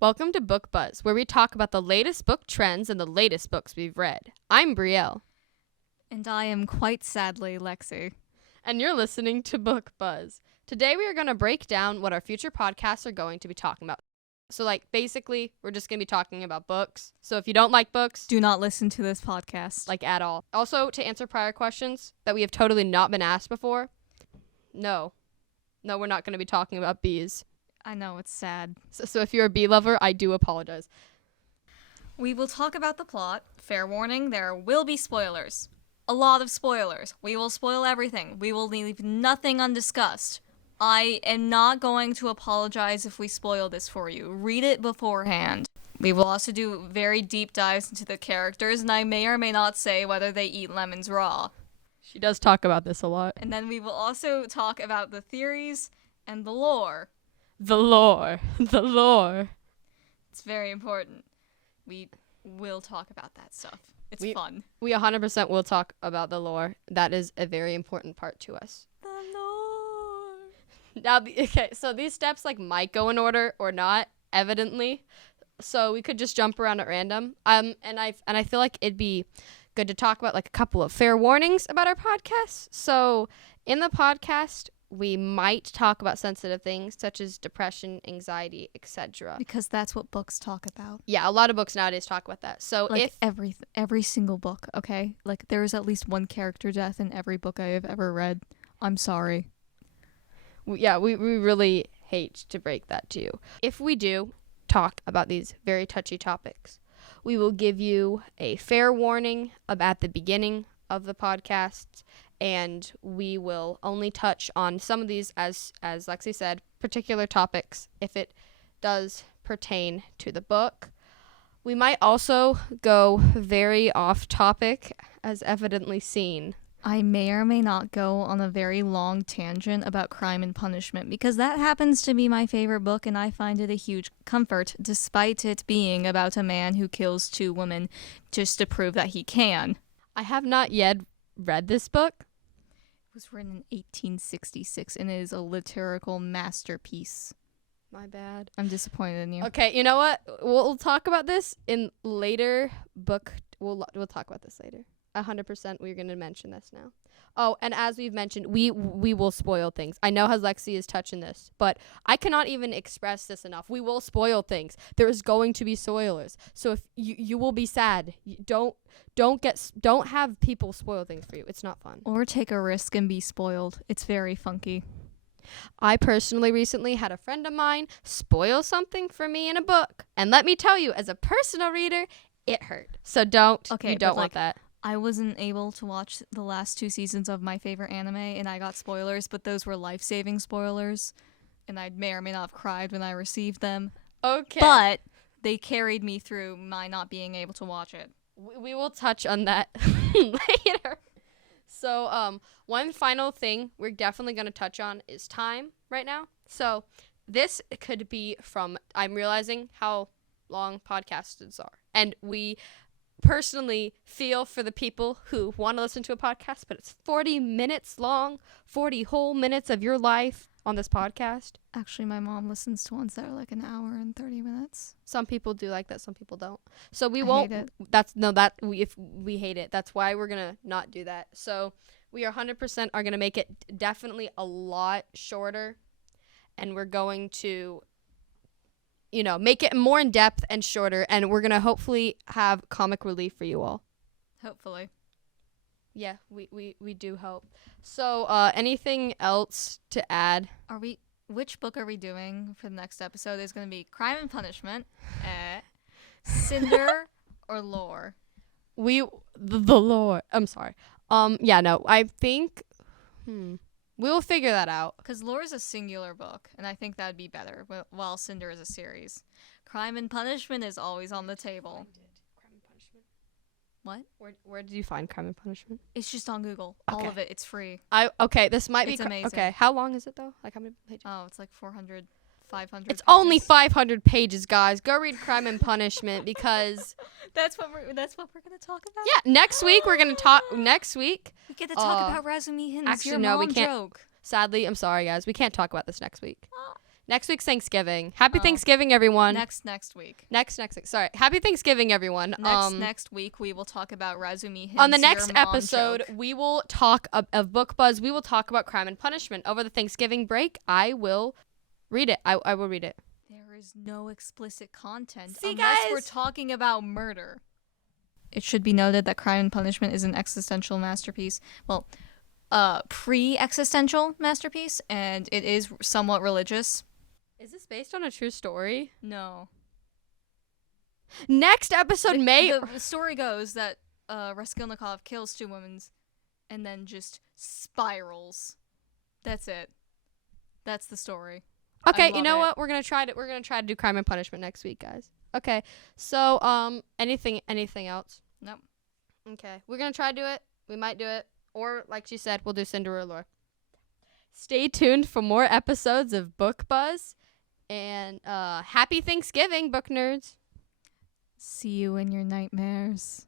Welcome to Book Buzz, where we talk about the latest book trends and the latest books we've read. I'm Brielle. And I am quite sadly Lexi. And you're listening to Book Buzz. Today we are going to break down what our future podcasts are going to be talking about. So, basically, we're just going to be talking about books. So if you don't like books, Do not listen to this podcast. at all. Also, to answer prior questions that we have totally not been asked before, no, we're not going to be talking about bees. I know, it's sad. So if you're a bee lover, I do apologize. We will talk about the plot. Fair warning, there will be spoilers. A lot of spoilers. We will spoil everything. We will leave nothing undiscussed. I am not going to apologize if we spoil this for you. Read it beforehand. We will also do very deep dives into the characters, and I may or may not say whether they eat lemons raw. She does talk about this a lot. And then we will also talk about the theories and the lore. The lore. It's very important. We will talk about that stuff. It's fun. We 100% will talk about the lore. That is a very important part to us. The lore. Now, so these steps might go in order or not, evidently. So we could just jump around at random. And I feel like it'd be good to talk about a couple of fair warnings about our podcast. So in the podcast, we might talk about sensitive things such as depression, anxiety, etc. Because that's what books talk about. Yeah, a lot of books nowadays talk about that. So if every single book, okay? There is at least one character death in every book I have ever read. I'm sorry. we really hate to break that to you. If we do talk about these very touchy topics, we will give you a fair warning at the beginning of the podcast, and we will only touch on some of these, as Lexi said, particular topics if it does pertain to the book. We might also go very off topic, as evidently seen. I may or may not go on a very long tangent about Crime and Punishment, because that happens to be my favorite book, and I find it a huge comfort, despite it being about a man who kills two women just to prove that he can. I have not yet read this book. It was written in 1866 and it is a lyrical masterpiece. My bad. I'm disappointed in you. Okay, you know what? We'll talk about this in later book. We'll talk about this later. 100% we're going to mention this now. Oh, and as we've mentioned, we will spoil things. I know how Lexi is touching this, but I cannot even express this enough. We will spoil things. There is going to be spoilers. So if you will be sad, don't have people spoil things for you. It's not fun. Or take a risk and be spoiled. It's very funky. I personally recently had a friend of mine spoil something for me in a book. And let me tell you, as a personal reader, it hurt. So don't want that. I wasn't able to watch the last 2 seasons of my favorite anime, and I got spoilers, but those were life-saving spoilers, and I may or may not have cried when I received them. Okay. But they carried me through my not being able to watch it. We will touch on that later. So, one final thing we're definitely going to touch on is time right now. So, this could be I'm realizing how long podcasts are, and we personally feel for the people who want to listen to a podcast, but it's 40 minutes long, 40 whole minutes of your life on this podcast. Actually, my mom listens to ones that are an hour and 30 minutes. Some people do like that, some people don't. So we I won't. hate it. If we hate it, that's why we're gonna not do that. So we are 100% are gonna make it definitely a lot shorter, and we're going to make it more in depth and shorter, and we're going to hopefully have comic relief for you all. Hopefully. Yeah, we do hope. So, anything else to add? Which book are we doing for the next episode? There's going to be Crime and Punishment, Cinder, or Lore? The lore. I'm sorry. I think, we'll figure that out. Because Lore is a singular book, and I think that'd be better, while Cinder is a series. Crime and Punishment is always on the table. Crime and Punishment. What? Where did you find Crime and Punishment? It's just on Google. Okay. All of it. It's free. This might be amazing. Okay, how long is it though? How many pages? Oh, it's 400, 500 It's pages. only 500 pages, guys. Go read Crime and Punishment because that's what we're gonna talk about. Yeah, next week we're gonna talk. Next week we get to talk about Razumihin's actually, your no, mom we can't. joke. Sadly, I'm sorry, guys. We can't talk about this next week. Next week's Thanksgiving. Happy Oh. Thanksgiving, everyone. Next week. Next week. Sorry. Happy Thanksgiving, everyone. Next week we will talk about Razumi. On the next episode, we will talk of Book Buzz. We will talk about Crime and Punishment. Over the Thanksgiving break, I will read it. I will read it. There is no explicit content See, unless guys? we're talking about murder. It should be noted that Crime and Punishment is an existential masterpiece. Well, pre-existential masterpiece, and it is somewhat religious. Is this based on a true story? No. Next episode The story goes that Raskolnikov kills 2 women and then just spirals. That's it. That's the story. Okay, I you know love what? We're gonna try to do Crime and Punishment next week, guys. Okay. So anything else? No. Okay. We're gonna try to do it. We might do it. Or like she said, we'll do Cinderella lore. Stay tuned for more episodes of Book Buzz. And happy Thanksgiving, book nerds. See you in your nightmares.